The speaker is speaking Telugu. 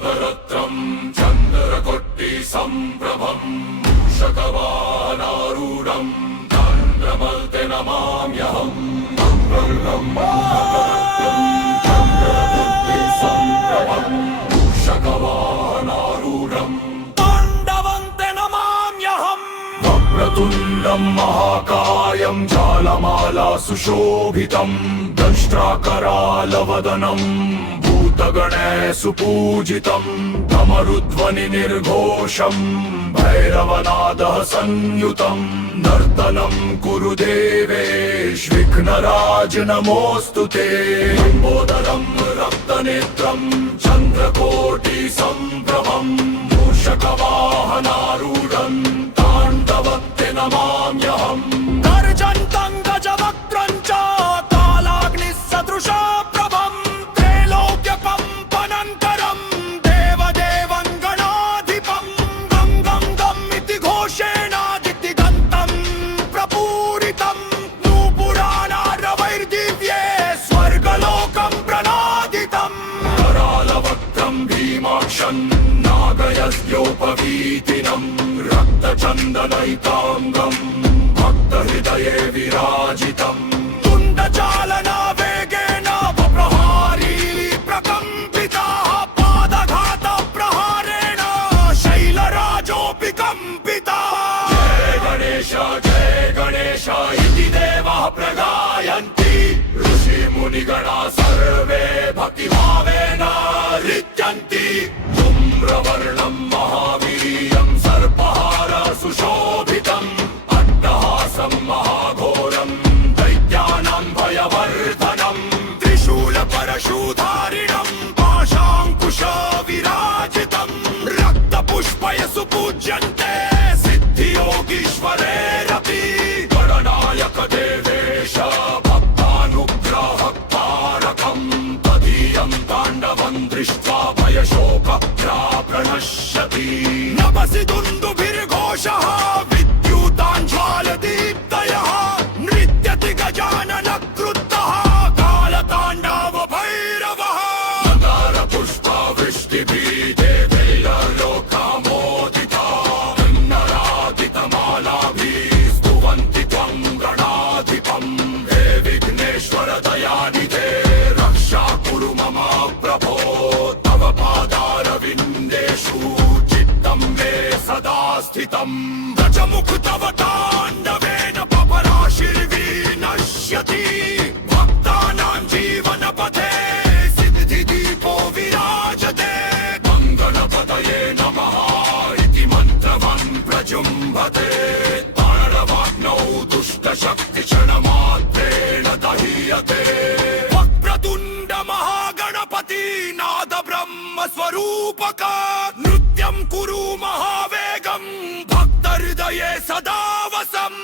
నవరత్నం చంద్రకొట్టి సంప్రభం మూషకవాహనారూఢం చంద్రమల్తే నమామ్యహం. నవరత్నం చంద్రకొట్టి సంప్రభం మూషకవాహనారూఢం తాండవంతే నమామ్యహం. వక్రతుండం మహాకాయం జాలమాలా సుశోభితం దంష్ట్రాకరాలవదనం భూతగణే సుపూజితం తమరుధ్వని నిర్ఘోషం భైరవనాదః సంయుతం నర్తనం కురు దేవేష్ విఘ్నరాజ్ నమోస్తుతే. లంబోదరం రక్తనేత్రం చంద్రకోటి సంప్రభం మూషకవాహనారూఢం తాండవంతే నమామ్యహం. గర్జంతం గజవక్త్రం చ కాలాగ్నిః సదృశా ప్రభం త్రైలోక్యకంపనంకరం దేవదేవం గణాధిపం. గం గం గం ఇతి ఘోషేణాదితిగంతం ప్రపూరితం నూపురాణారవైర్దివ్యే స్వర్గలోకం ప్రణాదితం. करालवक्त्रं भीमाक्षं नागयस्योपवीतिनं रक्तचन्दनैकाङ्गं भक्तहृदये विराजितं. तुण्डचालनावेगेन वप्रहारी प्रकम्पिताः पादघातप्रहारेण शैलराजोऽपि कम्पितः. जय गणेश इति देवाः प्रगायन्ति ऋषिमुनिगणा सर्वे भक्तिभावेन नृत्यन्ति. धूम्रवर्णं महावीर्यं सर्पहार सुशोभितम् अट्टहासं महाघोरं दैत्यानां भयवर्धनं त्रिशूलपरशुधारिणं पाशाङ्कुशविराजितं रक्तपुष्पय सुपूज्यन्ते सिद्धियोगीश्वरैरपि. गणनायक देवेश भक्तानुग्रहकारकं तदीयं ताण्डवं दृष्ट्वा भयशोकप्राप्रणश्यति. नभसि दुन्दुभिर्घोषः विद्युताञ्ज्वालदीप्तयः नृत्यति गजानन क्रुद्धः कालताण्डव भैरवः. मन्दारपुष्पवृष्टिभिः देवैर्लोकामोदिता नरादितमालाभिः स्तुवन्ति त्वं गणाधिपं. हे विघ्नेश्वर दयानिधे रक्षा कुरु मम प्रभो. तव पादारविन्देषु चित्तं मे सदा स्थितं. गजमुख तव ताण्डवेन पपराशिर्विनश्यति. भक्तानां जीवनपथे सिद्धिदीपो विराजते. गणपतये नमः इति मन्त्रवन् प्रजुम्भते. ताण्डवाग्नौ दुष्टशक्तिक्षणमात्रेण दह्यते. वक्रतुण्ड महागणपति नाद ब्रह्म स्वरूपक नृत्यं कुरु महावेगं भक्तहृदये सदा वसम्.